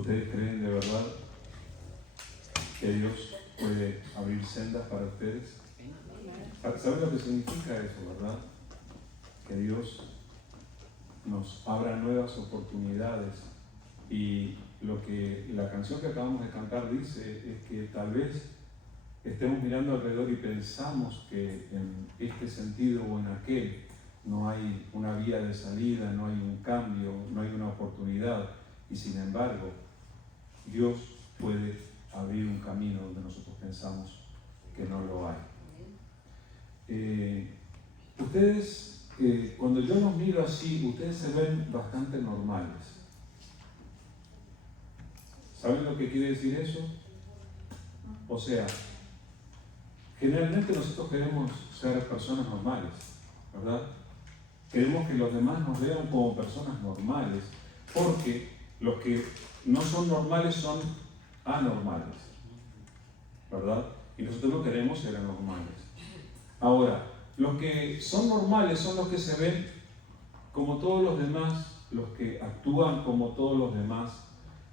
¿Ustedes creen de verdad que Dios puede abrir sendas para ustedes? ¿Saben lo que significa eso, verdad? Que Dios nos abra nuevas oportunidades. Y lo que la canción que acabamos de cantar dice es que tal vez estemos mirando alrededor y pensamos que en este sentido o en aquel no hay una vía de salida, no hay un cambio, no hay una oportunidad. Y sin embargo, Dios puede abrir un camino donde nosotros pensamos que no lo hay. Ustedes, cuando yo los miro así, ustedes se ven bastante normales. ¿Saben lo que quiere decir eso? O sea, generalmente nosotros queremos ser personas normales, ¿verdad? Queremos que los demás nos vean como personas normales, porque los que no son normales son anormales, ¿verdad? Y nosotros no queremos ser anormales. Ahora, los que son normales son los que se ven como todos los demás, los que actúan como todos los demás,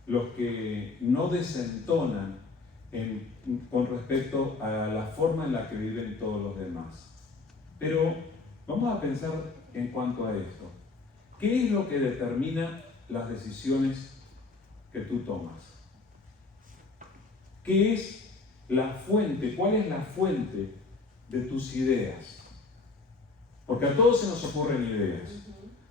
los que no desentonan con respecto a la forma en la que viven todos los demás. Pero vamos a pensar en cuanto a esto. ¿Qué es lo que determina las decisiones que tú tomas? ¿Qué es la fuente? ¿Cuál es la fuente de tus ideas? Porque a todos se nos ocurren ideas.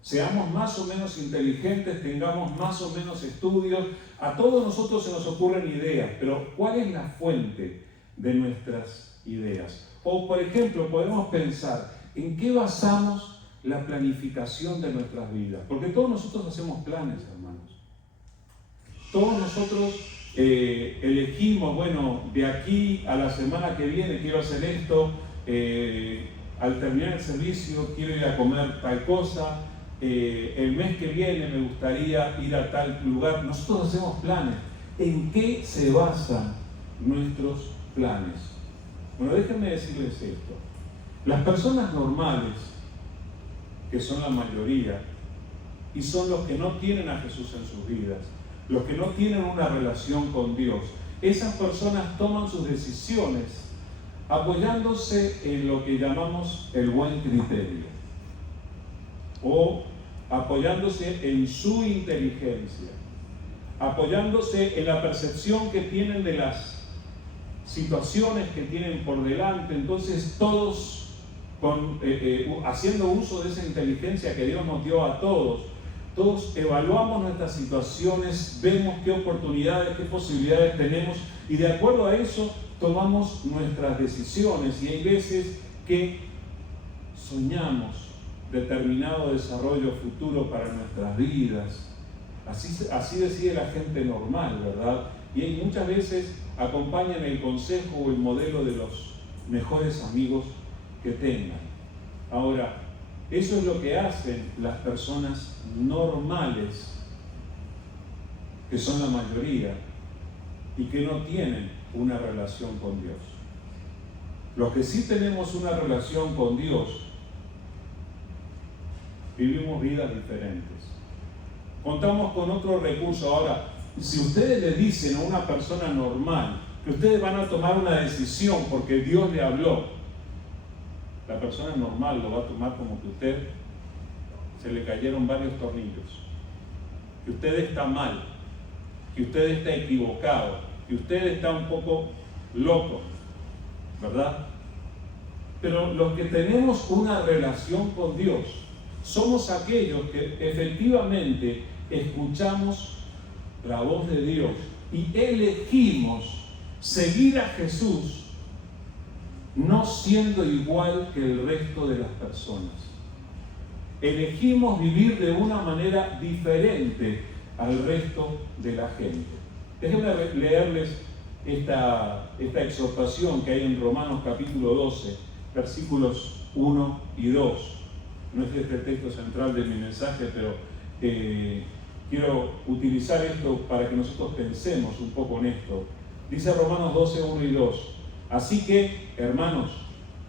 Seamos más o menos inteligentes, tengamos más o menos estudios, a todos nosotros se nos ocurren ideas, pero ¿cuál es la fuente de nuestras ideas? O, por ejemplo, podemos pensar, ¿en qué basamos la planificación de nuestras vidas? Porque todos nosotros hacemos planes, hermanos. Todos nosotros elegimos, bueno, de aquí a la semana que viene quiero hacer esto, al terminar el servicio quiero ir a comer tal cosa, el mes que viene me gustaría ir a tal lugar. Nosotros hacemos planes. ¿En qué se basan nuestros planes? Bueno, déjenme decirles esto. Las personas normales, que son la mayoría, y son los que no tienen a Jesús en sus vidas, los que no tienen una relación con Dios, esas personas toman sus decisiones apoyándose en lo que llamamos el buen criterio, o apoyándose en su inteligencia, apoyándose en la percepción que tienen de las situaciones que tienen por delante. Entonces todos, haciendo uso de esa inteligencia que Dios nos dio a todos evaluamos nuestras situaciones, vemos qué oportunidades, qué posibilidades tenemos, y de acuerdo a eso tomamos nuestras decisiones. Y hay veces que soñamos determinado desarrollo futuro para nuestras vidas. Así decide la gente normal, ¿verdad? Y muchas veces acompañan el consejo o el modelo de los mejores amigos que tengan. Ahora, eso es lo que hacen las personas normales, que son la mayoría, y que no tienen una relación con Dios. Los que sí tenemos una relación con Dios, vivimos vidas diferentes. Contamos con otro recurso. Ahora, si ustedes le dicen a una persona normal que ustedes van a tomar una decisión porque Dios le habló, la persona normal lo va a tomar como que usted se le cayeron varios tornillos, que usted está mal, que usted está equivocado, que usted está un poco loco, ¿verdad? Pero los que tenemos una relación con Dios somos aquellos que efectivamente escuchamos la voz de Dios y elegimos seguir a Jesús, no siendo igual que el resto de las personas. Elegimos vivir de una manera diferente al resto de la gente. Déjenme leerles esta exhortación que hay en Romanos capítulo 12, versículos 1 y 2. No es este el texto central de mi mensaje, pero quiero utilizar esto para que nosotros pensemos un poco en esto. Dice Romanos 12, 1 y 2. Así que, hermanos,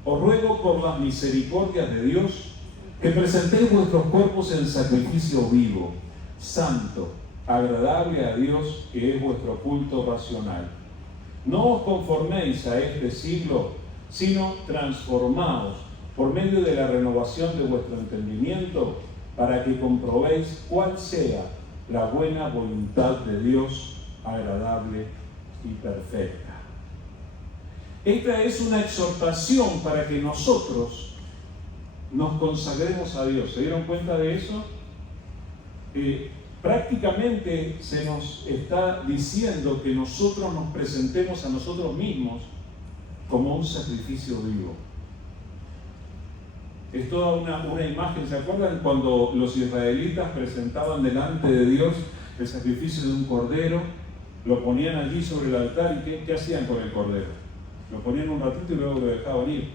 os ruego por las misericordias de Dios que presentéis vuestros cuerpos en sacrificio vivo, santo, agradable a Dios, que es vuestro culto racional. No os conforméis a este siglo, sino transformaos por medio de la renovación de vuestro entendimiento, para que comprobéis cuál sea la buena voluntad de Dios, agradable y perfecta. Esta es una exhortación para que nosotros nos consagremos a Dios. ¿Se dieron cuenta de eso? Prácticamente se nos está diciendo que nosotros nos presentemos a nosotros mismos como un sacrificio vivo. Es toda una imagen. ¿Se acuerdan cuando los israelitas presentaban delante de Dios el sacrificio de un cordero? Lo ponían allí sobre el altar y ¿qué hacían con el cordero? Lo ponían un ratito y luego lo dejaban ir.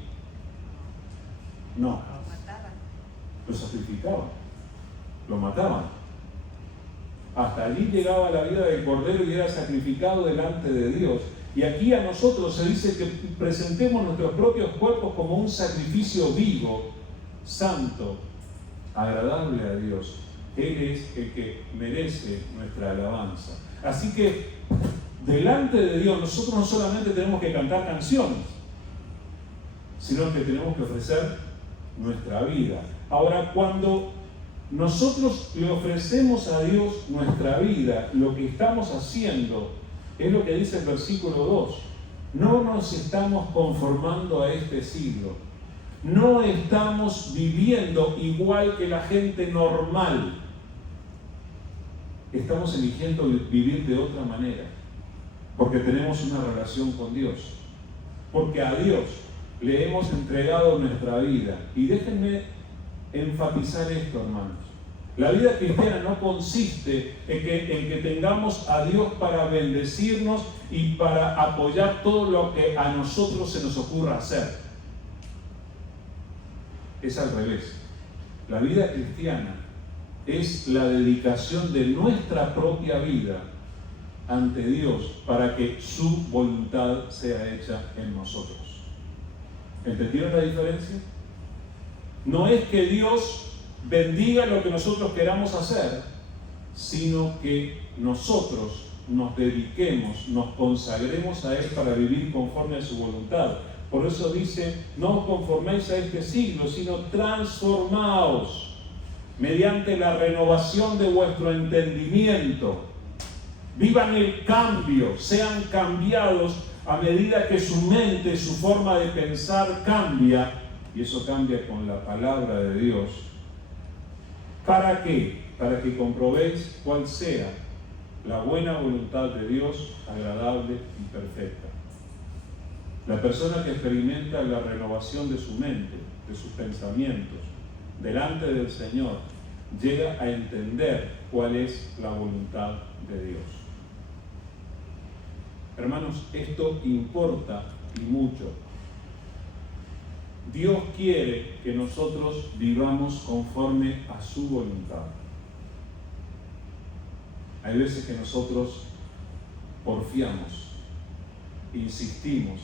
No. Lo sacrificaban. Lo mataban. Hasta allí llegaba la vida del cordero y era sacrificado delante de Dios. Y aquí a nosotros se dice que presentemos nuestros propios cuerpos como un sacrificio vivo, santo, agradable a Dios. Él es el que merece nuestra alabanza. Así que delante de Dios nosotros no solamente tenemos que cantar canciones, sino que tenemos que ofrecer nuestra vida. Ahora, cuando nosotros le ofrecemos a Dios nuestra vida, lo que estamos haciendo es lo que dice el versículo 2. No nos estamos conformando a este siglo. No estamos viviendo igual que la gente normal. Estamos eligiendo vivir de otra manera, porque tenemos una relación con Dios. Porque a Dios le hemos entregado nuestra vida. Y déjenme enfatizar esto, hermanos. La vida cristiana no consiste en que tengamos a Dios para bendecirnos y para apoyar todo lo que a nosotros se nos ocurra hacer. Es al revés. La vida cristiana es la dedicación de nuestra propia vida ante Dios para que su voluntad sea hecha en nosotros. ¿Entendieron la diferencia? No es que Dios bendiga lo que nosotros queramos hacer, sino que nosotros nos dediquemos, nos consagremos a Él para vivir conforme a su voluntad. Por eso dice, no os conforméis a este siglo, sino transformaos mediante la renovación de vuestro entendimiento. Vivan el cambio, sean cambiados a medida que su mente, su forma de pensar cambia, y eso cambia con la palabra de Dios. ¿Para qué? Para que comprobéis cuál sea la buena voluntad de Dios, agradable y perfecta. La persona que experimenta la renovación de su mente, de sus pensamientos, delante del Señor, llega a entender cuál es la voluntad de Dios. Hermanos, esto importa y mucho. Dios quiere que nosotros vivamos conforme a su voluntad. Hay veces que nosotros porfiamos, insistimos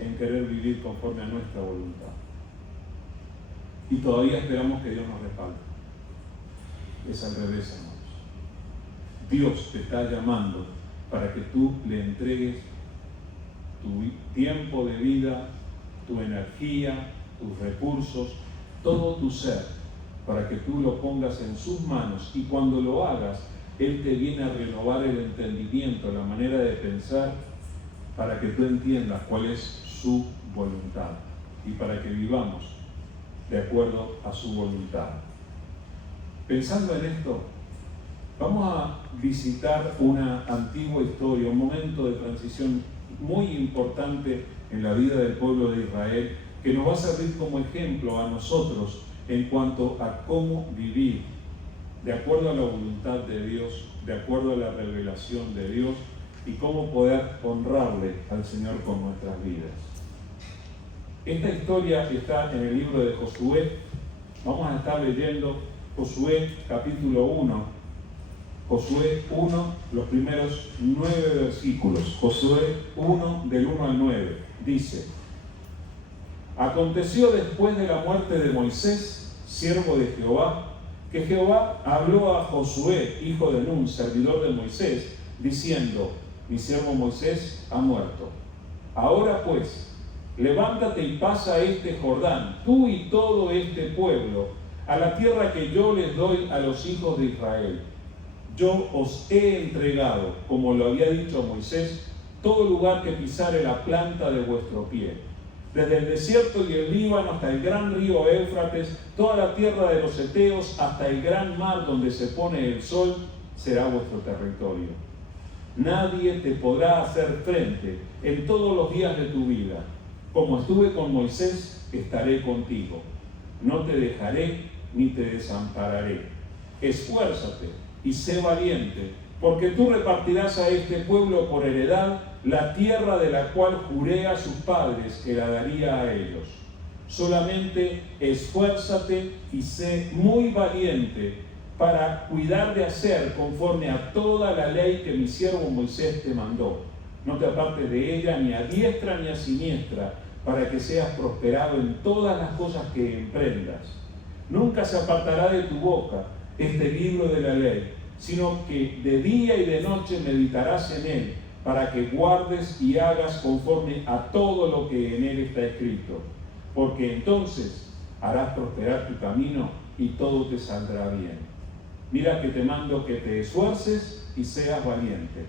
en querer vivir conforme a nuestra voluntad. Y todavía esperamos que Dios nos respalde. Es al revés, hermanos. Dios te está llamando para que tú le entregues tu tiempo de vida, tu energía, tus recursos, todo tu ser, para que tú lo pongas en sus manos, y cuando lo hagas, Él te viene a renovar el entendimiento, la manera de pensar, para que tú entiendas cuál es su voluntad y para que vivamos de acuerdo a su voluntad. Pensando en esto, vamos a visitar una antigua historia, un momento de transición muy importante en la vida del pueblo de Israel, que nos va a servir como ejemplo a nosotros en cuanto a cómo vivir de acuerdo a la voluntad de Dios, de acuerdo a la revelación de Dios, y cómo poder honrarle al Señor con nuestras vidas. Esta historia está en el libro de Josué. Vamos a estar leyendo Josué capítulo 1. Josué 1, los primeros 9 versículos. Josué 1, del 1 al 9. Dice: Aconteció después de la muerte de Moisés, siervo de Jehová, que Jehová habló a Josué, hijo de Nun, servidor de Moisés, diciendo: mi siervo Moisés ha muerto. Ahora pues, levántate y pasa este Jordán, tú y todo este pueblo, a la tierra que yo les doy a los hijos de Israel. Yo os he entregado, como lo había dicho Moisés, todo lugar que pisare la planta de vuestro pie. Desde el desierto y el Líbano hasta el gran río Éufrates, toda la tierra de los heteos hasta el gran mar donde se pone el sol, será vuestro territorio. Nadie te podrá hacer frente en todos los días de tu vida. Como estuve con Moisés, estaré contigo. No te dejaré ni te desampararé. Esfuérzate y sé valiente, porque tú repartirás a este pueblo por heredad la tierra de la cual juré a sus padres que la daría a ellos. Solamente esfuérzate y sé muy valiente para cuidar de hacer conforme a toda la ley que mi siervo Moisés te mandó. No te apartes de ella ni a diestra ni a siniestra, para que seas prosperado en todas las cosas que emprendas. Nunca se apartará de tu boca este libro de la ley, sino que de día y de noche meditarás en él, para que guardes y hagas conforme a todo lo que en él está escrito. Porque entonces harás prosperar tu camino y todo te saldrá bien. Mira que te mando que te esfuerces y seas valiente.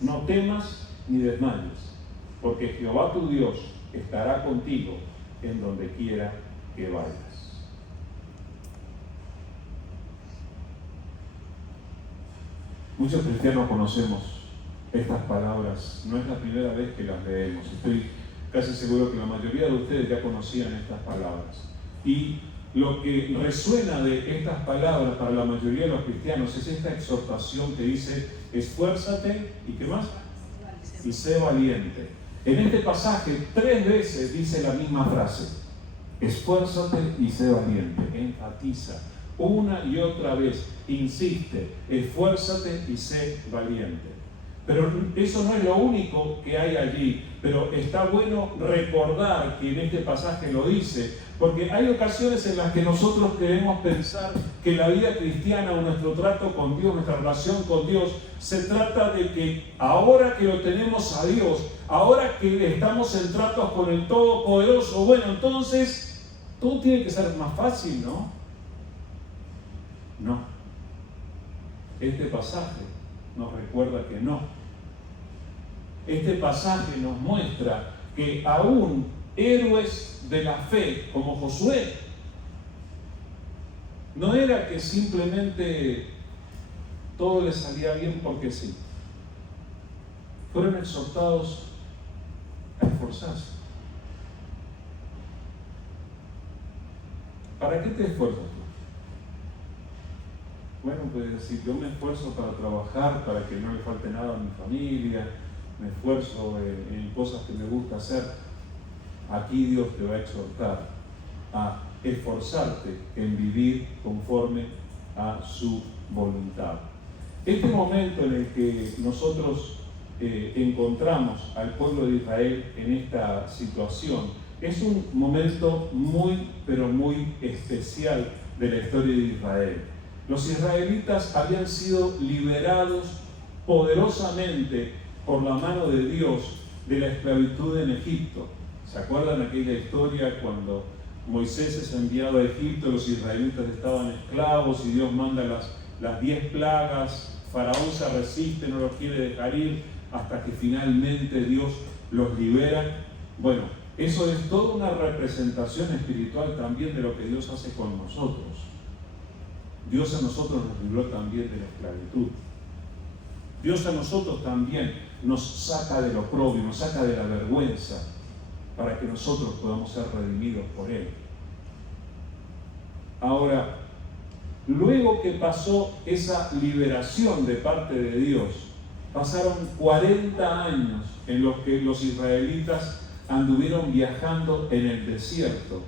No temas ni desmayes, porque Jehová tu Dios estará contigo en donde quiera que vayas. Muchos cristianos conocemos estas palabras, no es la primera vez que las leemos. Estoy casi seguro que la mayoría de ustedes ya conocían estas palabras. Y lo que resuena de estas palabras para la mayoría de los cristianos es esta exhortación que dice: esfuérzate y ¿qué más? Y sé valiente. En este pasaje 3 veces dice la misma frase: esfuérzate y sé valiente. Enfatiza una y otra vez, insiste: esfuérzate y sé valiente. Pero eso no es lo único que hay allí, pero está bueno recordar que en este pasaje lo dice, porque hay ocasiones en las que nosotros queremos pensar que la vida cristiana o nuestro trato con Dios, nuestra relación con Dios, se trata de que ahora que lo tenemos a Dios, ahora que estamos en tratos con el Todopoderoso, bueno, entonces todo tiene que ser más fácil, ¿no? No. Este pasaje nos recuerda que no. Este pasaje nos muestra que aún héroes de la fe como Josué, no era que simplemente todo les salía bien porque sí. Fueron exhortados a esforzarse. ¿Para qué te esfuerzas tú? Bueno, puedes decir: yo me esfuerzo para trabajar, para que no le falte nada a mi familia, me esfuerzo en cosas que me gusta hacer. Aquí Dios te va a exhortar a esforzarte en vivir conforme a su voluntad. Este momento en el que nosotros encontramos al pueblo de Israel en esta situación es un momento muy, pero muy especial de la historia de Israel. Los israelitas habían sido liberados poderosamente por la mano de Dios de la esclavitud en Egipto. ¿Se acuerdan aquella historia cuando Moisés es enviado a Egipto, los israelitas estaban esclavos y Dios manda las 10 plagas, Faraón se resiste, no los quiere dejar ir, hasta que finalmente Dios los libera? Bueno, eso es toda una representación espiritual también de lo que Dios hace con nosotros. Dios a nosotros nos libró también de la esclavitud. Dios a nosotros también nos saca del oprobio, nos saca de la vergüenza, para que nosotros podamos ser redimidos por Él. Ahora, luego que pasó esa liberación de parte de Dios, pasaron 40 años en los que los israelitas anduvieron viajando en el desierto.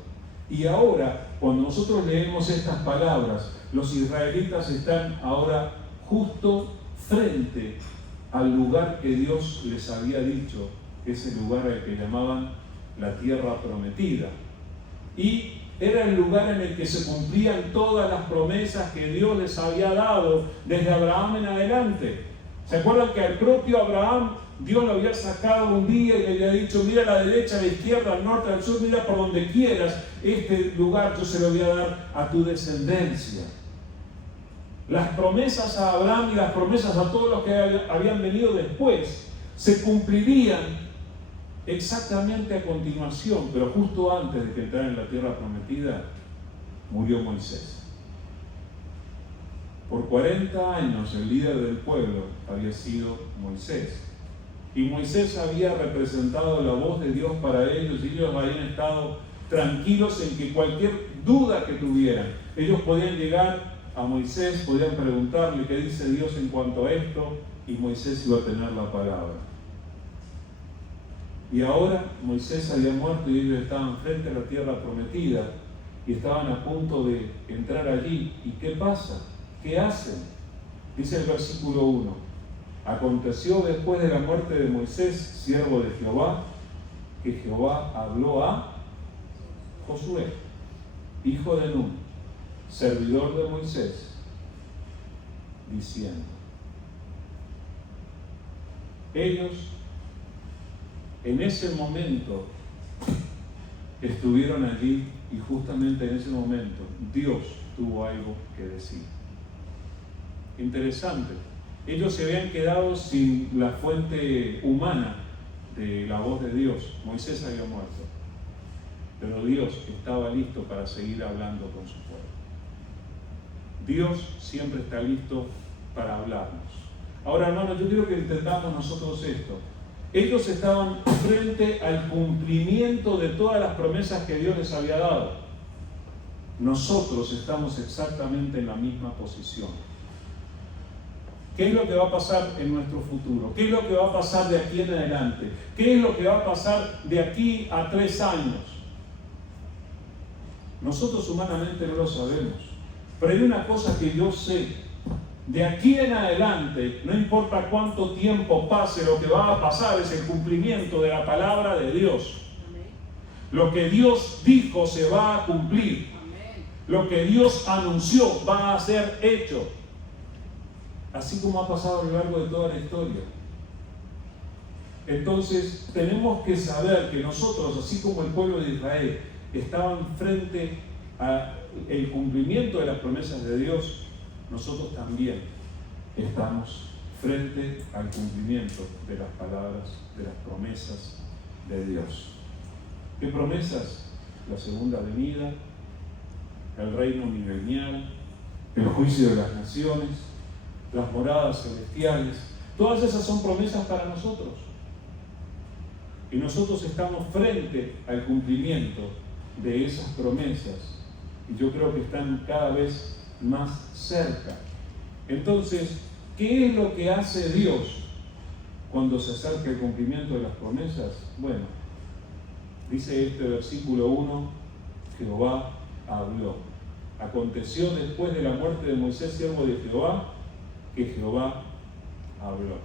Y ahora, cuando nosotros leemos estas palabras, los israelitas están ahora justo frente al lugar que Dios les había dicho, ese lugar al que llamaban la tierra prometida. Y era el lugar en el que se cumplían todas las promesas que Dios les había dado desde Abraham en adelante. ¿Se acuerdan que al propio Abraham Dios lo había sacado un día y le había dicho, mira a la derecha, a la izquierda, al norte, al sur, mira por donde quieras, este lugar yo se lo voy a dar a tu descendencia? Las promesas a Abraham y las promesas a todos los que habían venido después se cumplirían exactamente a continuación, pero justo antes de que entrara en la tierra prometida, murió Moisés. Por 40 años el líder del pueblo había sido Moisés. Y Moisés había representado la voz de Dios para ellos y ellos habían estado tranquilos en que cualquier duda que tuvieran, ellos podían llegar a Moisés, podían preguntarle qué dice Dios en cuanto a esto y Moisés iba a tener la palabra. Y ahora Moisés había muerto y ellos estaban frente a la tierra prometida y estaban a punto de entrar allí. ¿Y qué pasa? ¿Qué hacen? Dice el versículo 1. Aconteció después de la muerte de Moisés, siervo de Jehová, que Jehová habló a Josué, hijo de Nun, servidor de Moisés, diciendo. Ellos en ese momento estuvieron allí y justamente en ese momento Dios tuvo algo que decir. Interesante. Ellos se habían quedado sin la fuente humana de la voz de Dios. Moisés había muerto, pero Dios estaba listo para seguir hablando con su pueblo. Dios siempre está listo para hablarnos. Ahora, hermanos, yo quiero que entendamos nosotros esto. Ellos estaban frente al cumplimiento de todas las promesas que Dios les había dado. Nosotros estamos exactamente en la misma posición. ¿Qué es lo que va a pasar en nuestro futuro? ¿Qué es lo que va a pasar de aquí en adelante? ¿Qué es lo que va a pasar de aquí a 3 años? Nosotros humanamente no lo sabemos. Pero hay una cosa que yo sé. De aquí en adelante, no importa cuánto tiempo pase, lo que va a pasar es el cumplimiento de la palabra de Dios. Lo que Dios dijo se va a cumplir. Lo que Dios anunció va a ser hecho. Así como ha pasado a lo largo de toda la historia. Entonces, tenemos que saber que nosotros, así como el pueblo de Israel, estaban frente al cumplimiento de las promesas de Dios, nosotros también estamos frente al cumplimiento de las palabras, de las promesas de Dios. ¿Qué promesas? La segunda venida, el reino milenial, el juicio de las naciones, las moradas celestiales. Todas esas son promesas para nosotros. Y nosotros estamos frente al cumplimiento de esas promesas. Y yo creo que están cada vez más cerca. Entonces, ¿qué es lo que hace Dios cuando se acerca el cumplimiento de las promesas? Bueno, dice este versículo 1, Jehová habló. Aconteció después de la muerte de Moisés, siervo de Jehová, que Jehová habló.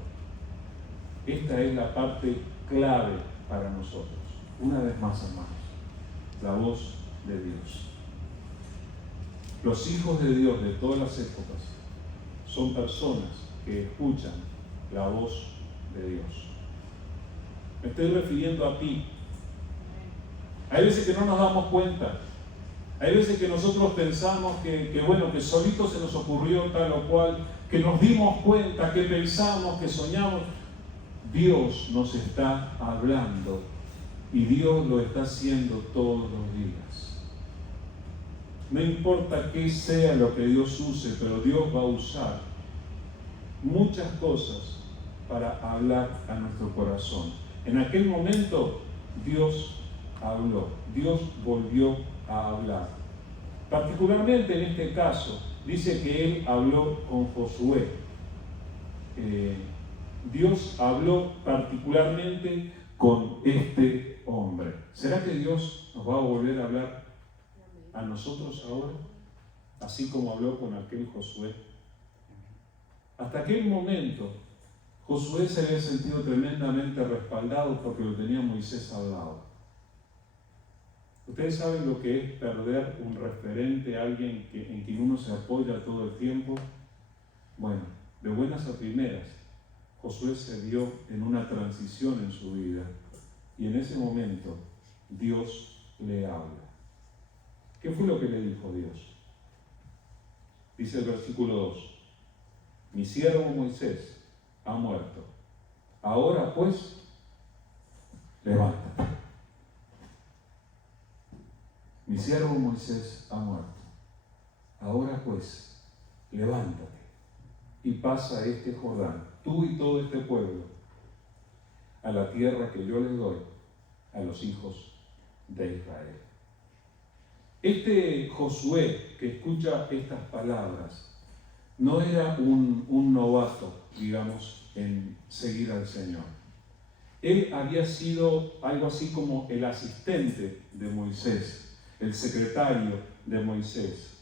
Esta es la parte clave para nosotros. Una vez más, hermanos, la voz de Dios. Los hijos de Dios de todas las épocas son personas que escuchan la voz de Dios. Me estoy refiriendo a ti. Hay veces que no nos damos cuenta. Hay veces que nosotros pensamos que solito se nos ocurrió tal o cual, que nos dimos cuenta, que pensamos, que soñamos. Dios nos está hablando y Dios lo está haciendo todos los días. No importa qué sea lo que Dios use, pero Dios va a usar muchas cosas para hablar a nuestro corazón. En aquel momento Dios habló, Dios volvió a hablar. Particularmente en este caso, dice que Él habló con Josué. Dios habló particularmente con este hombre. ¿Será que Dios nos va a volver a hablar a nosotros ahora? Así como habló con aquel Josué. Hasta aquel momento, Josué se había sentido tremendamente respaldado porque lo tenía Moisés al lado. Ustedes saben lo que es perder un referente, alguien en quien uno se apoya todo el tiempo. Bueno, de buenas a primeras, Josué se vio en una transición en su vida y en ese momento Dios le habla. ¿Qué fue lo que le dijo Dios? Dice el versículo 2: mi siervo Moisés ha muerto. Ahora pues, levántate. Mi siervo Moisés ha muerto. Ahora pues, levántate y pasa este Jordán, tú y todo este pueblo, a la tierra que yo les doy a los hijos de Israel. Este Josué que escucha estas palabras no era un novato, digamos, en seguir al Señor. Él había sido algo así como el asistente de Moisés, el secretario de Moisés.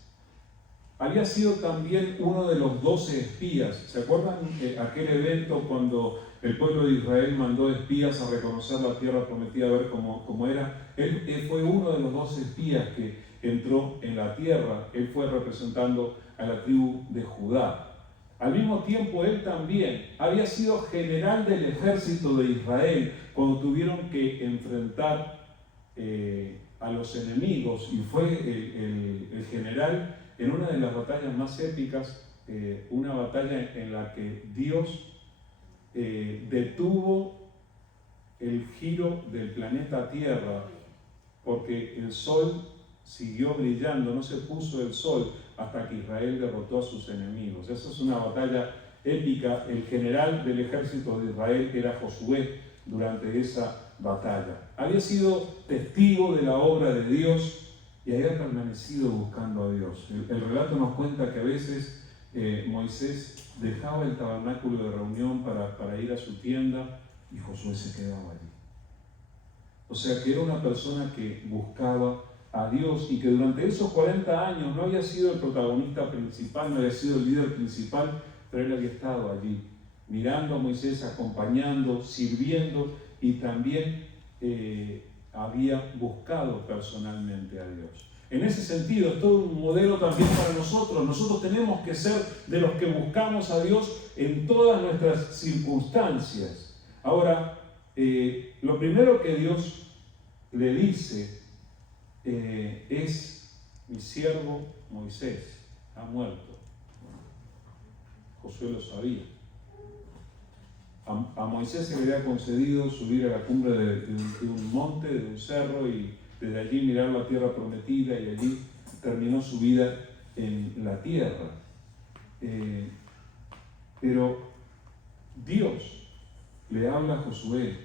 Había sido también uno de los 12 espías. ¿Se acuerdan aquel evento cuando el pueblo de Israel mandó espías a reconocer la tierra prometida, a ver cómo era? Él fue uno de los 12 espías que entró en la tierra. Él fue representando a la tribu de Judá. Al mismo tiempo, él también había sido general del ejército de Israel cuando tuvieron que enfrentar a los enemigos, y fue el general en una de las batallas más épicas, una batalla en la que Dios detuvo el giro del planeta Tierra, porque el sol siguió brillando, no se puso el sol hasta que Israel derrotó a sus enemigos. Esa es una batalla épica. El general del ejército de Israel era Josué durante esa batalla. Había sido testigo de la obra de Dios y había permanecido buscando a Dios. El relato nos cuenta que a veces Moisés dejaba el tabernáculo de reunión para ir a su tienda y Josué se quedaba allí. O sea que era una persona que buscaba a Dios y que durante esos 40 años no había sido el protagonista principal, no había sido el líder principal, pero él había estado allí, mirando a Moisés, acompañando, sirviendo, y también había buscado personalmente a Dios. En ese sentido, es todo un modelo también para nosotros. Nosotros tenemos que ser de los que buscamos a Dios en todas nuestras circunstancias. Ahora, lo primero que Dios le dice es: mi siervo Moisés ha muerto. Josué lo sabía. A Moisés se le había concedido subir a la cumbre de un monte, de un cerro, y desde allí mirar la tierra prometida, y allí terminó su vida en la tierra. Pero Dios le habla a Josué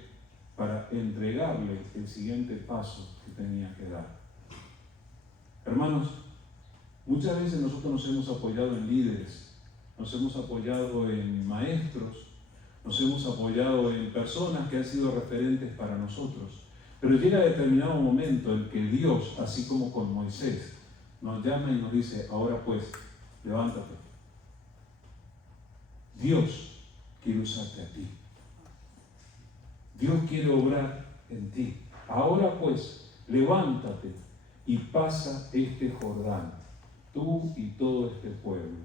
para entregarle el siguiente paso que tenía que dar. Hermanos, muchas veces nosotros nos hemos apoyado en líderes, nos hemos apoyado en maestros, nos hemos apoyado en personas que han sido referentes para nosotros. Pero llega determinado momento en que Dios, así como con Moisés, nos llama y nos dice: ahora pues, levántate. Dios quiere usarte a ti. Dios quiere obrar en ti. Ahora pues, levántate y pasa este Jordán, tú y todo este pueblo.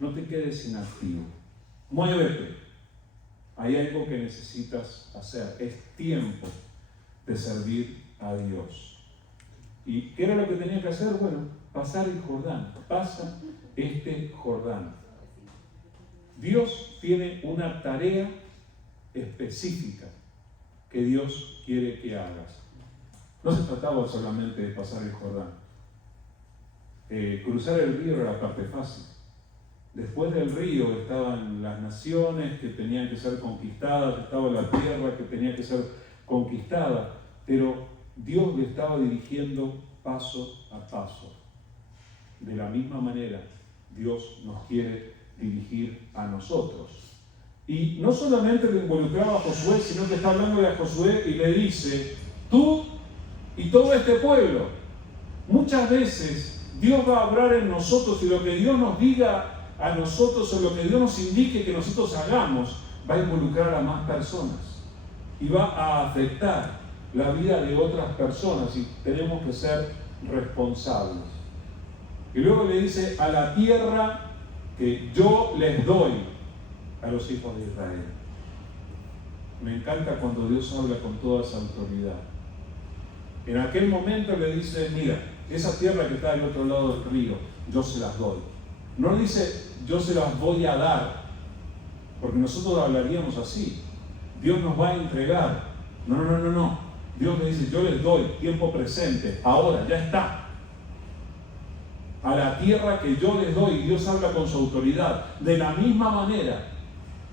No te quedes inactivo. Muévete. Hay algo que necesitas hacer. Es tiempo de servir a Dios. ¿Y qué era lo que tenía que hacer? Bueno, pasar el Jordán. Pasa este Jordán. Dios tiene una tarea específica que Dios quiere que hagas. No se trataba solamente de pasar el Jordán. Cruzar el río era la parte fácil. Después del río estaban las naciones que tenían que ser conquistadas, estaba la tierra que tenía que ser conquistada, pero Dios le estaba dirigiendo paso a paso. De la misma manera, Dios nos quiere dirigir a nosotros. Y no solamente lo involucraba a Josué, sino que está hablando a Josué y le dice: tú y todo este pueblo. Muchas veces Dios va a obrar en nosotros, y lo que Dios nos diga a nosotros, o lo que Dios nos indique que nosotros hagamos, va a involucrar a más personas y va a afectar. la vida de otras personas y tenemos que ser responsables. Y luego le dice, a la tierra que yo les doy a los hijos de Israel. Me encanta cuando Dios habla con toda esa autoridad. En aquel momento le dice, mira, esa tierra que está del otro lado del río, yo se las doy. No dice, yo se las voy a dar, porque nosotros hablaríamos así. Dios nos va a entregar. No. Dios le dice, yo les doy, tiempo presente, ahora, ya está. A la tierra que yo les doy, Dios habla con su autoridad. De la misma manera,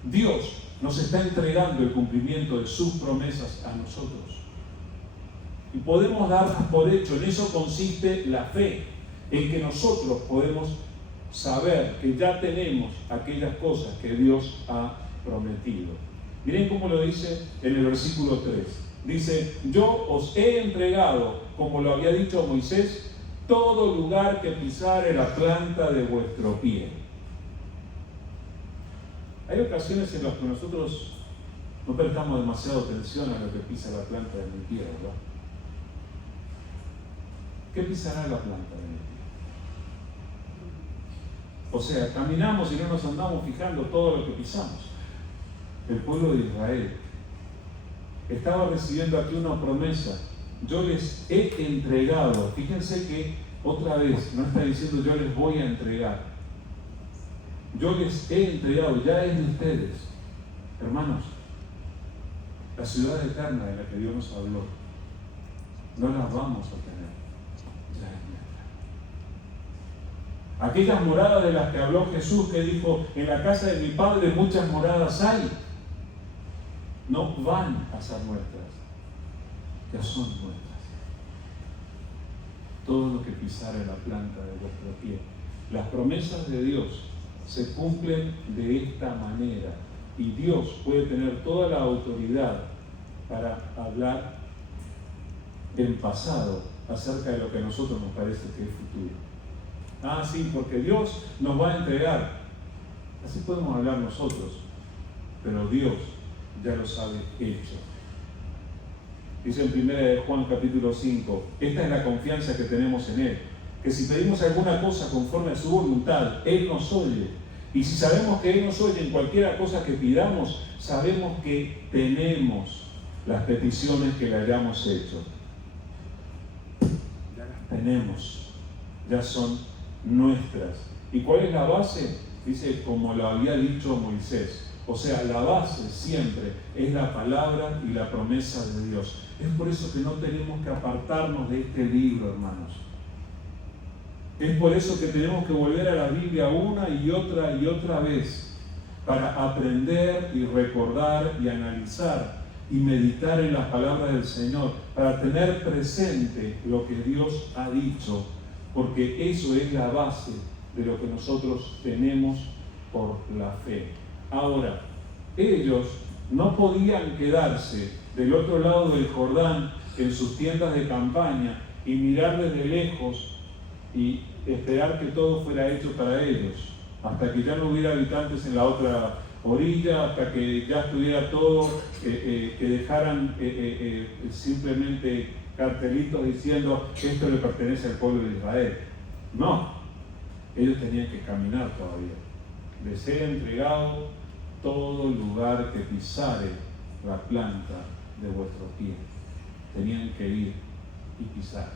Dios nos está entregando el cumplimiento de sus promesas a nosotros. Y podemos darlas por hecho. En eso consiste la fe, en que nosotros podemos saber que ya tenemos aquellas cosas que Dios ha prometido. Miren cómo lo dice en el versículo 3. Dice, yo os he entregado, como lo había dicho Moisés, todo lugar que pisare la planta de vuestro pie. Hay ocasiones en las que nosotros no prestamos demasiada atención a lo que pisa la planta de mi pie, ¿verdad? ¿Qué pisará la planta de mi pie? O sea, caminamos y no nos andamos fijando todo lo que pisamos. El pueblo de Israel estaba recibiendo aquí una promesa. Yo les he entregado. Fíjense que otra vez no está diciendo yo les voy a entregar. Yo les he entregado, ya es de ustedes. Hermanos, la ciudad eterna de la que Dios nos habló, no la vamos a tener. Ya es nuestra. Aquellas moradas de las que habló Jesús, que dijo, en la casa de mi Padre muchas moradas hay, no van a ser nuestras, ya son nuestras. Todo lo que pisare la planta de vuestro pie. Las promesas de Dios se cumplen de esta manera y Dios puede tener toda la autoridad para hablar en pasado acerca de lo que a nosotros nos parece que es futuro. Ah, sí, porque Dios nos va a entregar. Así podemos hablar nosotros, pero Dios ya lo sabe hecho. Dice en 1 Juan capítulo 5, esta es la confianza que tenemos en Él, que si pedimos alguna cosa conforme a su voluntad, Él nos oye. Y si sabemos que Él nos oye en cualquier cosa que pidamos, sabemos que tenemos las peticiones que le hayamos hecho. Ya las tenemos, ya son nuestras. ¿Y cuál es la base? Dice, como lo había dicho Moisés. O sea, la base siempre es la palabra y la promesa de Dios. Es por eso que no tenemos que apartarnos de este libro, hermanos. Es por eso que tenemos que volver a la Biblia una y otra vez para aprender y recordar y analizar y meditar en las palabras del Señor, para tener presente lo que Dios ha dicho, porque eso es la base de lo que nosotros tenemos por la fe. Ahora, ellos no podían quedarse del otro lado del Jordán en sus tiendas de campaña y mirar desde lejos y esperar que todo fuera hecho para ellos, hasta que ya no hubiera habitantes en la otra orilla, hasta que ya estuviera todo, que dejaran simplemente cartelitos diciendo que esto le pertenece al pueblo de Israel. No, ellos tenían que caminar todavía. Les he entregado todo lugar que pisare la planta de vuestro pie. Tenían que ir y pisar.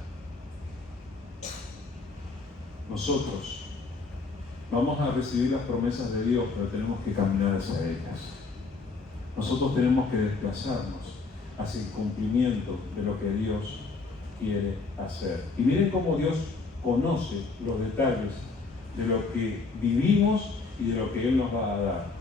Nosotros vamos a recibir las promesas de Dios, pero tenemos que caminar hacia ellas. Nosotros tenemos que desplazarnos hacia el cumplimiento de lo que Dios quiere hacer. Y miren cómo Dios conoce los detalles de lo que vivimos y de lo que Él nos va a dar.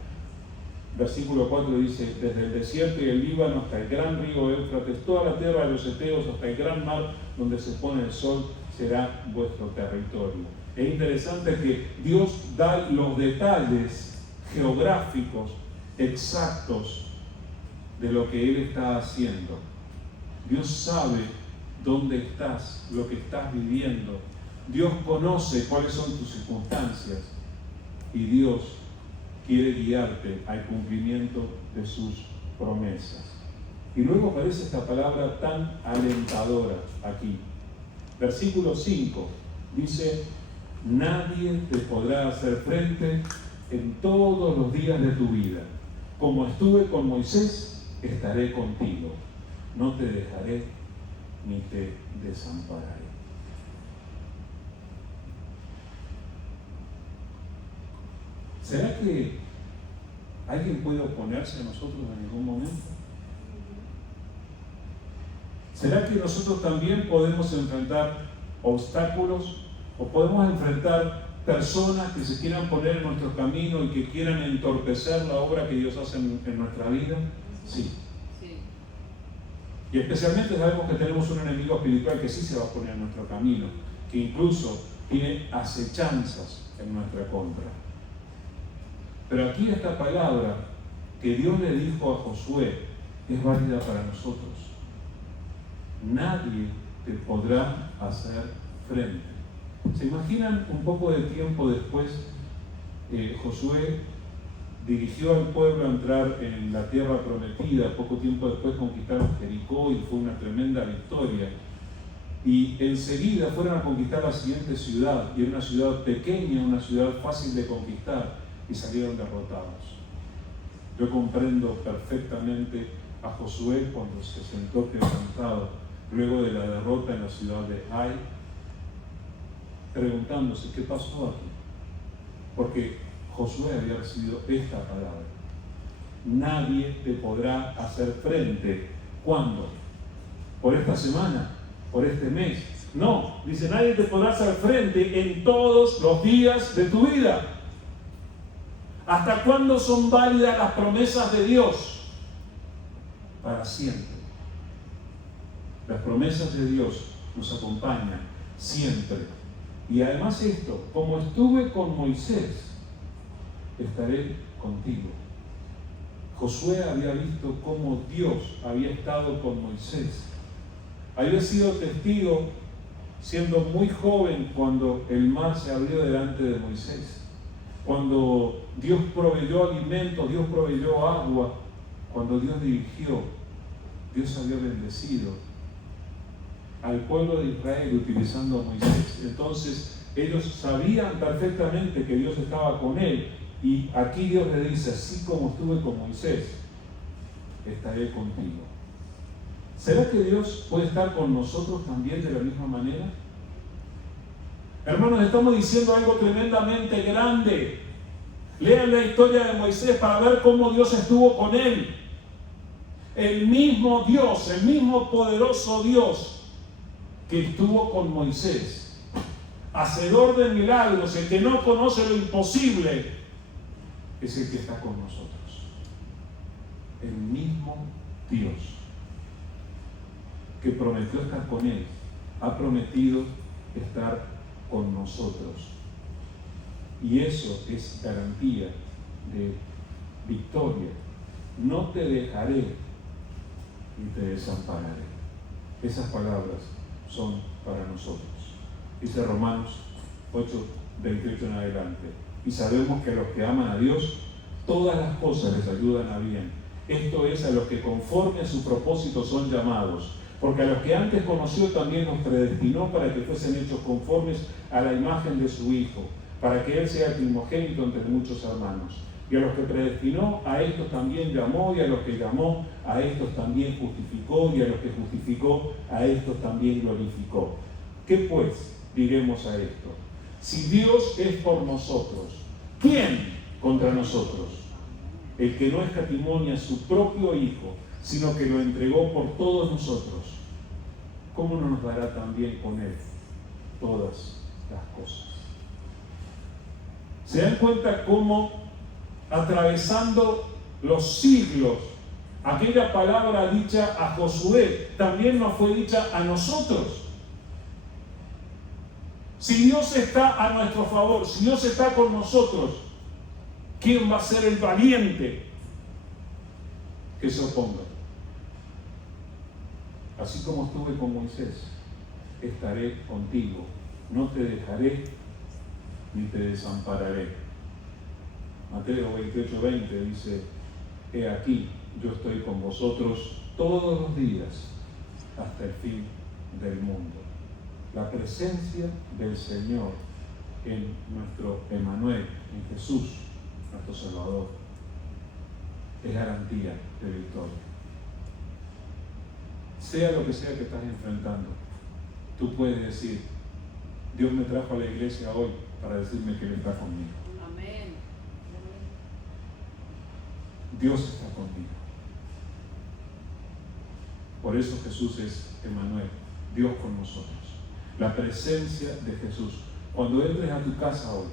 Versículo 4 dice, desde el desierto y el Líbano hasta el gran río Éufrates, toda la tierra de los Eteos hasta el gran mar donde se pone el sol, será vuestro territorio. Es interesante que Dios da los detalles geográficos exactos de lo que Él está haciendo. Dios sabe dónde estás, lo que estás viviendo. Dios conoce cuáles son tus circunstancias y Dios quiere guiarte al cumplimiento de sus promesas. Y luego aparece esta palabra tan alentadora aquí. Versículo 5 dice: nadie te podrá hacer frente en todos los días de tu vida. Como estuve con Moisés, estaré contigo. No te dejaré ni te desampararé. ¿Será que alguien puede oponerse a nosotros en ningún momento? ¿Será que nosotros también podemos enfrentar obstáculos o podemos enfrentar personas que se quieran poner en nuestro camino y que quieran entorpecer la obra que Dios hace en nuestra vida? Sí. Y especialmente sabemos que tenemos un enemigo espiritual que sí se va a poner en nuestro camino, que incluso tiene acechanzas en nuestra contra. Pero aquí esta palabra que Dios le dijo a Josué es válida para nosotros. Nadie te podrá hacer frente. ¿Se imaginan un poco de tiempo después? Josué dirigió al pueblo a entrar en la tierra prometida. Poco tiempo después conquistaron Jericó y fue una tremenda victoria. Y enseguida fueron a conquistar la siguiente ciudad, y era una ciudad pequeña, una ciudad fácil de conquistar, y salieron derrotados. Yo comprendo perfectamente a Josué cuando se sentó quebrantado luego de la derrota en la ciudad de Ai, preguntándose qué pasó aquí, porque Josué había recibido esta palabra: nadie te podrá hacer frente. ¿Cuándo? ¿Por esta semana? ¿Por este mes? No, dice: nadie te podrá hacer frente en todos los días de tu vida. ¿Hasta cuándo son válidas las promesas de Dios? Para siempre. Las promesas de Dios nos acompañan siempre. Y además esto: como estuve con Moisés, estaré contigo. Josué había visto cómo Dios había estado con Moisés. Había sido testigo siendo muy joven cuando el mar se abrió delante de Moisés. Cuando Dios proveyó alimento, Dios proveyó agua. Cuando Dios dirigió, Dios había bendecido al pueblo de Israel utilizando a Moisés. Entonces ellos sabían perfectamente que Dios estaba con él. Y aquí Dios le dice: así como estuve con Moisés, estaré contigo. ¿Será que Dios puede estar con nosotros también de la misma manera? Hermanos, estamos diciendo algo tremendamente grande. Lean la historia de Moisés para ver cómo Dios estuvo con él. El mismo Dios, el mismo poderoso Dios que estuvo con Moisés, hacedor de milagros, el que no conoce lo imposible, es el que está con nosotros. El mismo Dios que prometió estar con él, ha prometido estar con nosotros. Y eso es garantía de victoria. No te dejaré ni te desampararé. Esas palabras son para nosotros. Dice Romanos 8:28 en adelante: y sabemos que a los que aman a Dios, todas las cosas les ayudan a bien. Esto es, a los que conforme a su propósito son llamados. Porque a los que antes conoció también nos predestinó para que fuesen hechos conformes a la imagen de su Hijo, para que Él sea el primogénito entre muchos hermanos. Y a los que predestinó, a estos también llamó, y a los que llamó, a estos también justificó, y a los que justificó, a estos también glorificó. ¿Qué pues diremos a esto? Si Dios es por nosotros, ¿quién contra nosotros? El que no escatimó ni a su propio Hijo, sino que lo entregó por todos nosotros, ¿cómo no nos dará también con Él todas las cosas? ¿Se dan cuenta cómo, atravesando los siglos, aquella palabra dicha a Josué también nos fue dicha a nosotros? Si Dios está a nuestro favor, si Dios está con nosotros, ¿quién va a ser el valiente que se oponga? Así como estuve con Moisés, estaré contigo. No te dejaré ni te desampararé. Mateo 28:20 dice: he aquí, yo estoy con vosotros todos los días hasta el fin del mundo. La presencia del Señor en nuestro Emmanuel, en Jesús, nuestro Salvador, es garantía de victoria. Sea lo que sea que estás enfrentando, tú puedes decir: Dios me trajo a la iglesia hoy para decirme que Él está conmigo. Amén. Dios está conmigo. Por eso Jesús es Emmanuel, Dios con nosotros. La presencia de Jesús. Cuando entres a tu casa hoy,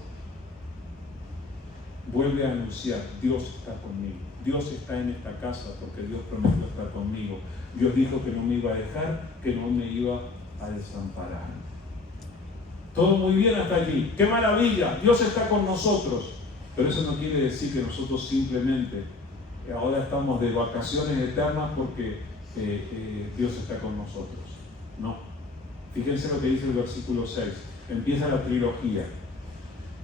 vuelve a anunciar: Dios está conmigo. Dios está en esta casa porque Dios prometió estar conmigo. Dios dijo que no me iba a dejar, que no me iba a desamparar. Todo muy bien hasta allí. ¡Qué maravilla! Dios está con nosotros. Pero eso no quiere decir que nosotros simplemente ahora estamos de vacaciones eternas porque Dios está con nosotros. No. Fíjense lo que dice el versículo 6. Empieza la trilogía.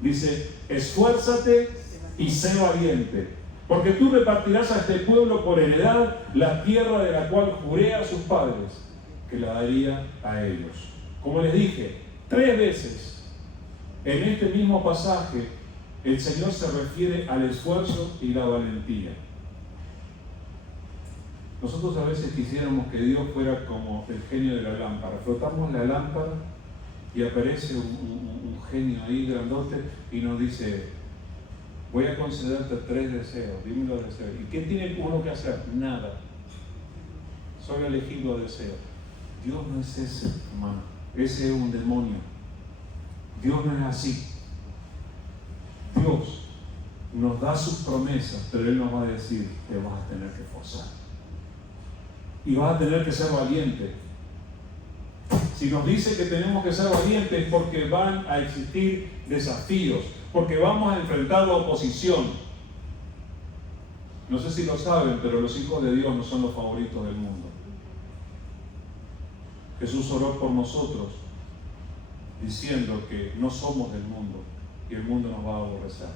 Dice: esfuérzate y sé valiente, porque tú repartirás a este pueblo por heredad la tierra de la cual juré a sus padres que la daría a ellos. Como les dije, 3 veces en este mismo pasaje el Señor se refiere al esfuerzo y la valentía. Nosotros a veces quisiéramos que Dios fuera como el genio de la lámpara. Frotamos la lámpara y aparece un genio ahí grandote y nos dice: voy a concederte 3 deseos, dime los deseos. ¿Y qué tiene uno que hacer? Nada. Solo elegir los deseos. Dios no es ese, hermano. Ese es un demonio. Dios no es así. Dios nos da sus promesas, pero Él nos va a decir: te vas a tener que esforzar. Y vas a tener que ser valiente. Si nos dice que tenemos que ser valientes es porque van a existir desafíos, porque vamos a enfrentar la oposición. No sé si lo saben, pero los hijos de Dios no son los favoritos del mundo. Jesús oró por nosotros diciendo que no somos del mundo y el mundo nos va a aborrecer.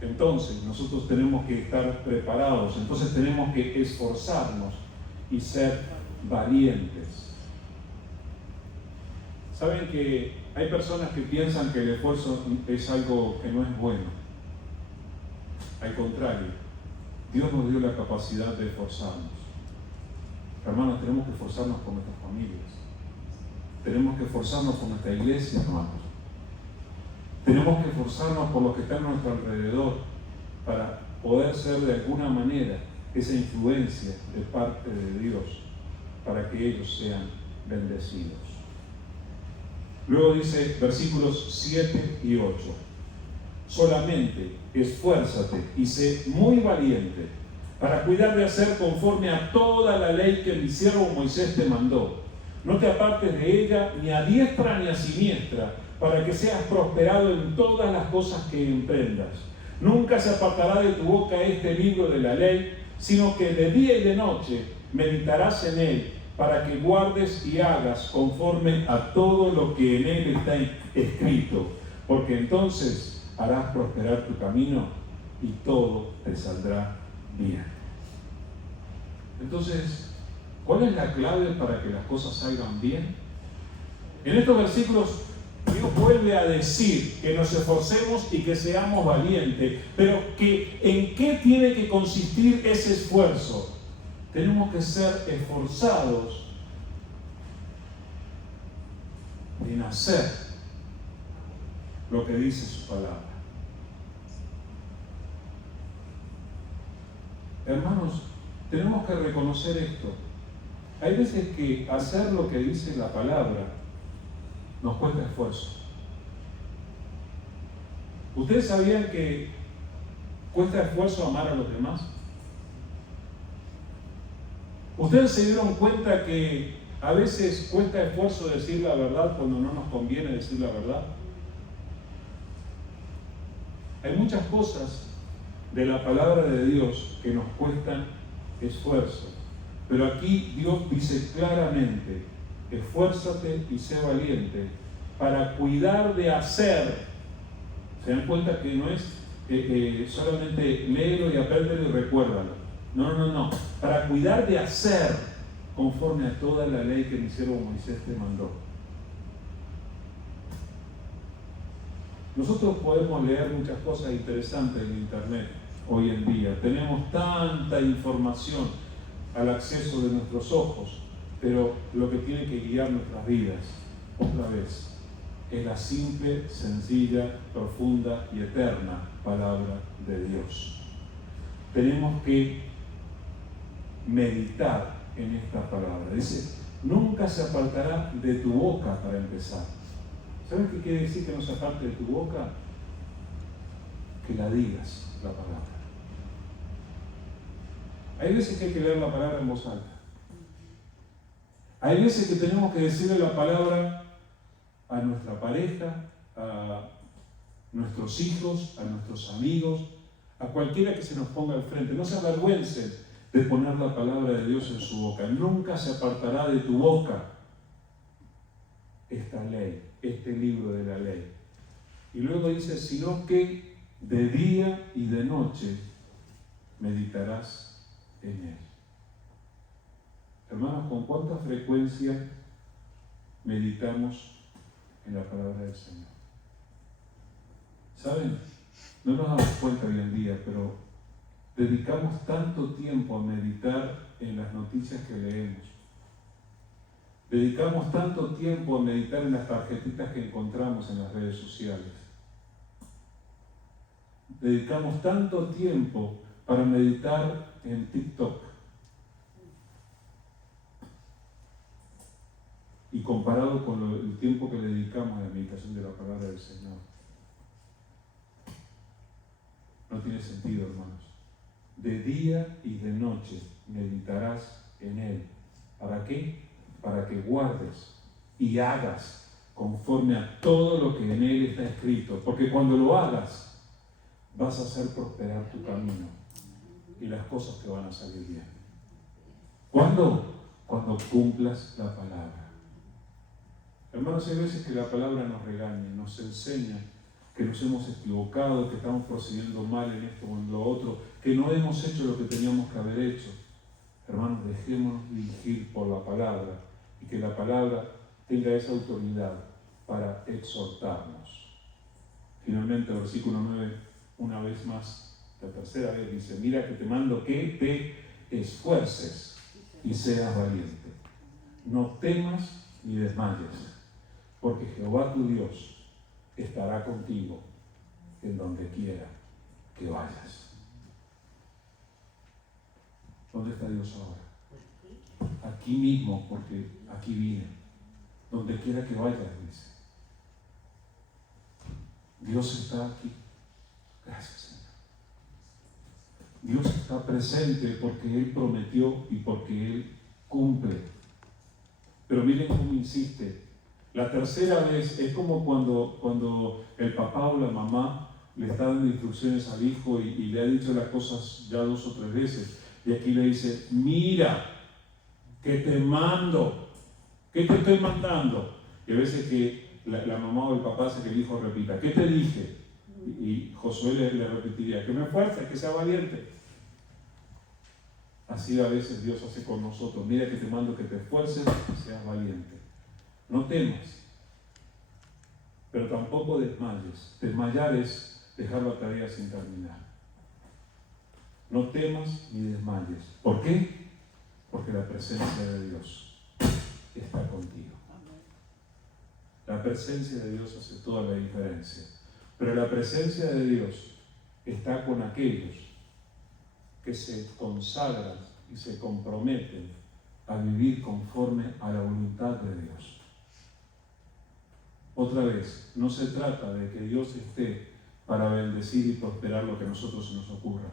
Entonces nosotros tenemos que estar preparados, entonces tenemos que esforzarnos y ser valientes. Saben que hay personas que piensan que el esfuerzo es algo que no es bueno. Al contrario, Dios nos dio la capacidad de esforzarnos. Hermanos, tenemos que esforzarnos por nuestras familias. Tenemos que esforzarnos por nuestra iglesia, hermanos. Tenemos que esforzarnos por los que están a nuestro alrededor para poder ser de alguna manera esa influencia de parte de Dios para que ellos sean bendecidos. Luego dice versículos 7 y 8: solamente esfuérzate y sé muy valiente para cuidar de hacer conforme a toda la ley que mi siervo Moisés te mandó. No te apartes de ella ni a diestra ni a siniestra, para que seas prosperado en todas las cosas que emprendas. Nunca se apartará de tu boca este libro de la ley, sino que de día y de noche meditarás en él, para que guardes y hagas conforme a todo lo que en él está escrito, porque entonces harás prosperar tu camino y todo te saldrá bien. Entonces, ¿cuál es la clave para que las cosas salgan bien? En estos versículos Dios vuelve a decir que nos esforcemos y que seamos valientes, pero ¿en qué tiene que consistir ese esfuerzo? Tenemos que ser esforzados en hacer lo que dice su palabra. Hermanos, tenemos que reconocer esto. Hay veces que hacer lo que dice la palabra nos cuesta esfuerzo. ¿Ustedes sabían que cuesta esfuerzo amar a los demás? ¿Ustedes se dieron cuenta que a veces cuesta esfuerzo decir la verdad cuando no nos conviene decir la verdad? Hay muchas cosas de la palabra de Dios que nos cuestan esfuerzo, pero aquí Dios dice claramente: esfuérzate y sé valiente para cuidar de hacer. ¿Se dan cuenta que no es solamente léelo y apréndelo y recuérdalo? No. Para cuidar de hacer conforme a toda la ley que mi siervo Moisés te mandó. Nosotros podemos leer muchas cosas interesantes en internet hoy en día. Tenemos tanta información al acceso de nuestros ojos, pero lo que tiene que guiar nuestras vidas, otra vez, es la simple, sencilla, profunda y eterna palabra de Dios. Tenemos que meditar en esta palabra. Dice, nunca se apartará de tu boca, para empezar. ¿Sabes qué quiere decir que no se aparte de tu boca? Que la digas, la palabra. Hay veces que hay que leer la palabra en voz alta. Hay veces que tenemos que decirle la palabra a nuestra pareja, a nuestros hijos, a nuestros amigos, a cualquiera que se nos ponga al frente. No se avergüencen de poner la palabra de Dios en su boca. Nunca se apartará de tu boca esta ley, este libro de la ley. Y luego dice, sino que de día y de noche meditarás en él. Hermanos, ¿con cuánta frecuencia meditamos en la palabra del Señor? ¿Saben? No nos damos cuenta hoy en día, pero dedicamos tanto tiempo a meditar en las noticias que leemos. Dedicamos tanto tiempo a meditar en las tarjetitas que encontramos en las redes sociales. Dedicamos tanto tiempo para meditar en TikTok. Y comparado con el tiempo que le dedicamos a la meditación de la palabra del Señor, no tiene sentido, hermanos. De día y de noche meditarás en él. ¿Para qué? Para que guardes y hagas conforme a todo lo que en él está escrito. Porque cuando lo hagas, vas a hacer prosperar tu camino y las cosas te van a salir bien. ¿Cuándo? Cuando cumplas la palabra. Hermanos, hay veces que la palabra nos regaña, nos enseña que nos hemos equivocado, que estamos procediendo mal en esto o en lo otro, que no hemos hecho lo que teníamos que haber hecho. Hermanos, dejémonos dirigir por la palabra y que la palabra tenga esa autoridad para exhortarnos. Finalmente, el versículo 9, una vez más, la tercera vez dice, mira que te mando que te esfuerces y seas valiente. No temas ni desmayes, porque Jehová tu Dios estará contigo en donde quiera que vayas. ¿Dónde está Dios ahora? Aquí mismo, porque aquí vine. Donde quiera que vayas, dice. Dios está aquí. Gracias, Señor. Dios está presente porque Él prometió y porque Él cumple. Pero miren cómo insiste. La tercera vez es como cuando el papá o la mamá le está dando instrucciones al hijo y le ha dicho las cosas ya 2 o 3 veces. Y aquí le dice, mira, que te mando. ¿Qué te estoy mandando? Y a veces que la mamá o el papá hace que el hijo repita, ¿qué te dije? Y Josué le repetiría, que me esfuerces, que sea valiente. Así a veces Dios hace con nosotros. Mira que te mando que te esfuerces, que seas valiente. No temas, pero tampoco desmayes. Desmayar es dejar la tarea sin terminar. No temas ni desmayes. ¿Por qué? Porque la presencia de Dios está contigo. La presencia de Dios hace toda la diferencia. Pero la presencia de Dios está con aquellos que se consagran y se comprometen a vivir conforme a la voluntad de Dios. Otra vez, no se trata de que Dios esté para bendecir y prosperar lo que a nosotros se nos ocurra,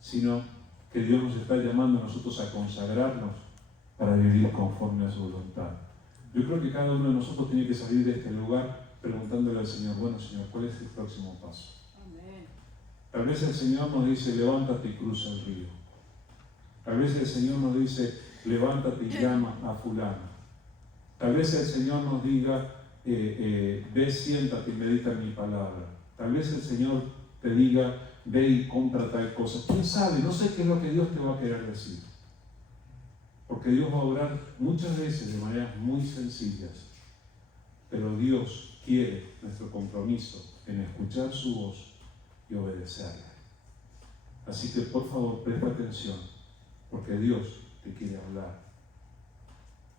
sino que Dios nos está llamando a nosotros a consagrarnos para vivir conforme a su voluntad. Yo creo que cada uno de nosotros tiene que salir de este lugar preguntándole al Señor, bueno Señor, ¿cuál es el próximo paso? Amén. Tal vez el Señor nos dice, levántate y cruza el río. Tal vez el Señor nos dice, levántate y llama a fulano. Tal vez el Señor nos diga, ve, siéntate y medita en mi palabra. Tal vez el Señor te diga, ve y compra tal cosa. ¿Quién sabe? No sé qué es lo que Dios te va a querer decir. Porque Dios va a obrar muchas veces de maneras muy sencillas. Pero Dios quiere nuestro compromiso en escuchar su voz y obedecerle. Así que por favor presta atención, porque Dios te quiere hablar,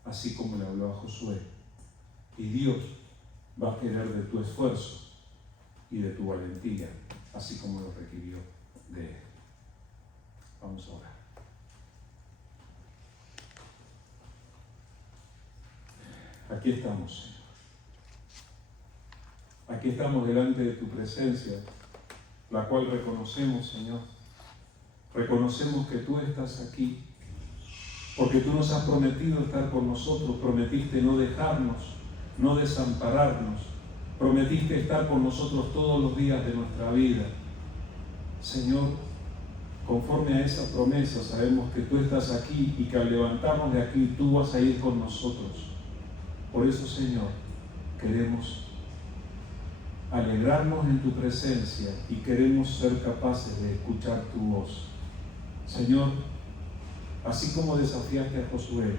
así como le habló a Josué. Y Dios va a querer de tu esfuerzo y de tu valentía, así como lo requirió de él. Vamos a orar. Aquí estamos, Señor. Aquí estamos delante de tu presencia, la cual reconocemos, Señor. Reconocemos que tú estás aquí, porque tú nos has prometido estar con nosotros, prometiste no dejarnos, no desampararnos, prometiste estar con nosotros todos los días de nuestra vida. Señor, conforme a esa promesa, sabemos que tú estás aquí y que al levantarnos de aquí, tú vas a ir con nosotros. Por eso, Señor, queremos alegrarnos en tu presencia y queremos ser capaces de escuchar tu voz. Señor, así como desafiaste a Josué,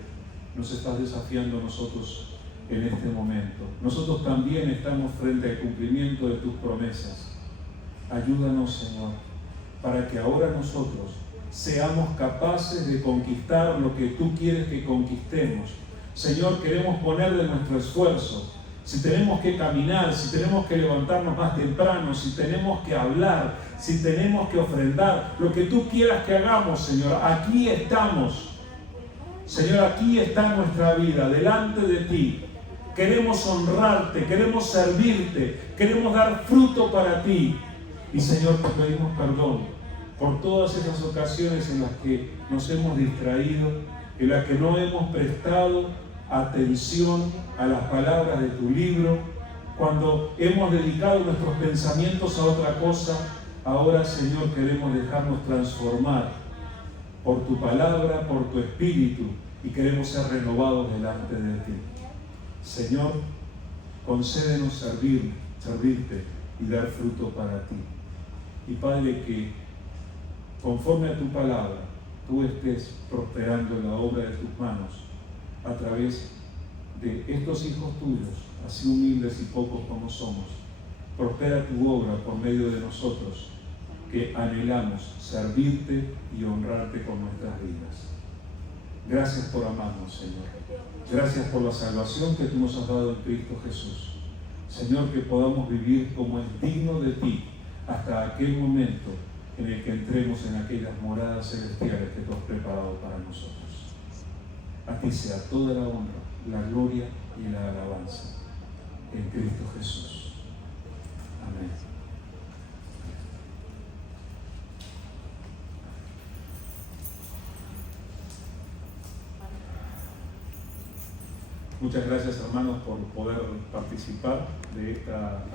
nos estás desafiando a nosotros en este momento. Nosotros también estamos frente al cumplimiento de tus promesas. Ayúdanos, Señor, para que ahora nosotros seamos capaces de conquistar lo que tú quieres que conquistemos. Señor, queremos poner de nuestro esfuerzo. Si tenemos que caminar, si tenemos que levantarnos más temprano, si tenemos que hablar, si tenemos que ofrendar, lo que tú quieras que hagamos, Señor, aquí estamos. Señor, aquí está nuestra vida, delante de ti. Queremos honrarte, queremos servirte, queremos dar fruto para ti. Y Señor, te pedimos perdón por todas esas ocasiones en las que nos hemos distraído, en las que no hemos prestado atención a las palabras de tu libro, cuando hemos dedicado nuestros pensamientos a otra cosa. Ahora, Señor, queremos dejarnos transformar por tu palabra, por tu espíritu, y queremos ser renovados delante de ti. Señor, concédenos servirte y dar fruto para ti. Y Padre, que conforme a tu palabra, tú estés prosperando en la obra de tus manos a través de estos hijos tuyos, así humildes y pocos como somos. Prospera tu obra por medio de nosotros, que anhelamos servirte y honrarte con nuestras vidas. Gracias por amarnos, Señor. Gracias por la salvación que tú nos has dado en Cristo Jesús. Señor, que podamos vivir como es digno de ti hasta aquel momento en el que entremos en aquellas moradas celestiales que tú has preparado para nosotros. A ti sea toda la honra, la gloria y la alabanza en Cristo Jesús. Amén. Muchas gracias, hermanos, por poder participar de esta